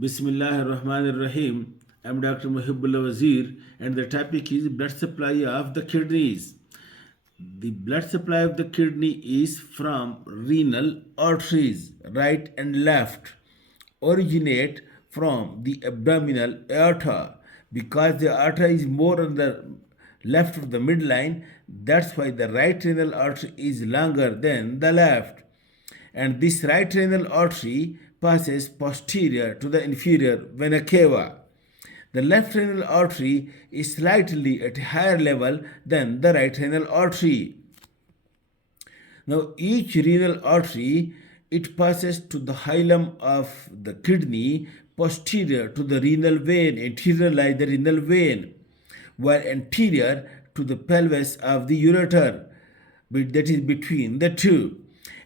Bismillahir Rahmanir Rahim. I'm Dr. Mohibullah Wazir, and the topic is blood supply of the kidneys. The blood supply of the kidney is from renal arteries, right and left, originate from the abdominal aorta. Because the aorta is more on the left of the midline, that's why the right renal artery is longer than the left. And this right renal artery passes posterior to the inferior vena cava. The left renal artery is slightly at a higher level than the right renal artery. Now each renal artery, it passes to the hilum of the kidney posterior to the renal vein. Anterior lies the renal vein, while anterior to the pelvis of the ureter, that is between the two.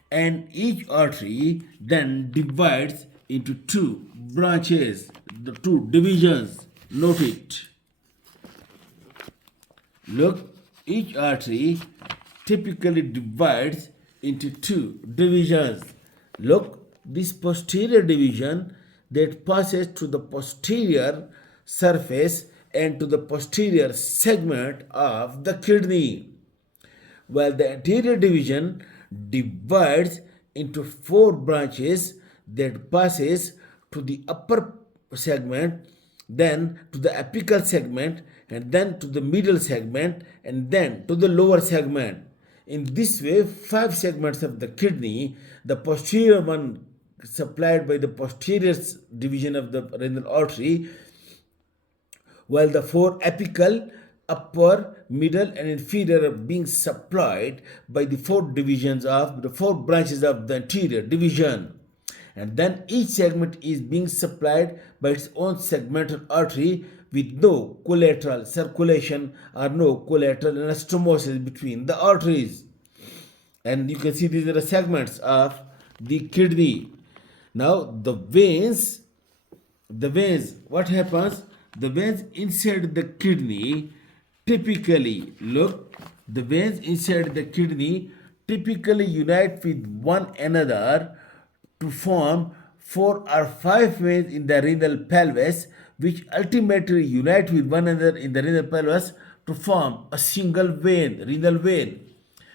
And each artery then divides into two branches, the two divisions. Note it. Look, each artery typically divides into two divisions. Look, this posterior division that passes to the posterior surface and to the posterior segment of the kidney, while the anterior division divides into four branches that passes to the upper segment, then to the apical segment, and then to the middle segment, and then to the lower segment. In this way, five segments of the kidney, the posterior one supplied by the posterior division of the renal artery, while the four apical, upper, middle, and inferior are being supplied by the four divisions of the four branches of the anterior division. And then each segment is being supplied by its own segmental artery with no collateral circulation or no collateral anastomosis between the arteries. And you can see these are the segments of the kidney. Now the veins, what happens? The veins inside the kidney typically, look, the veins inside the kidney typically unite with one another to form four or five veins in the renal pelvis, which ultimately unite with one another in the renal pelvis to form a single vein, renal vein,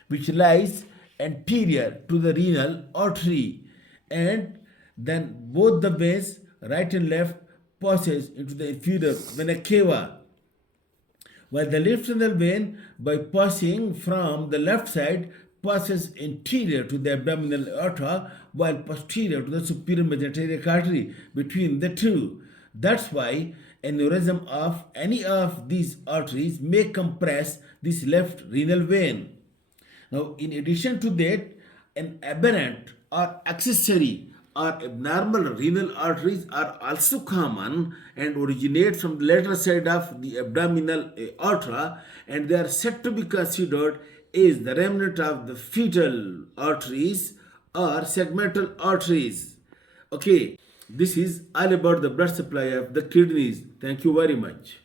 which lies anterior to the renal artery. And then both the veins, right and left, passes into the inferior vena cava, while the left renal vein, by passing from the left side, passes anterior to the abdominal aorta, while posterior to the superior mesenteric artery between the two. That's why aneurysm of any of these arteries may compress this left renal vein. Now, in addition to that, an aberrant or accessory or abnormal renal arteries are also common and originate from the lateral side of the abdominal aorta, and they are said to be considered as the remnant of the fetal arteries or segmental arteries. Okay, this is all about the blood supply of the kidneys. Thank you very much.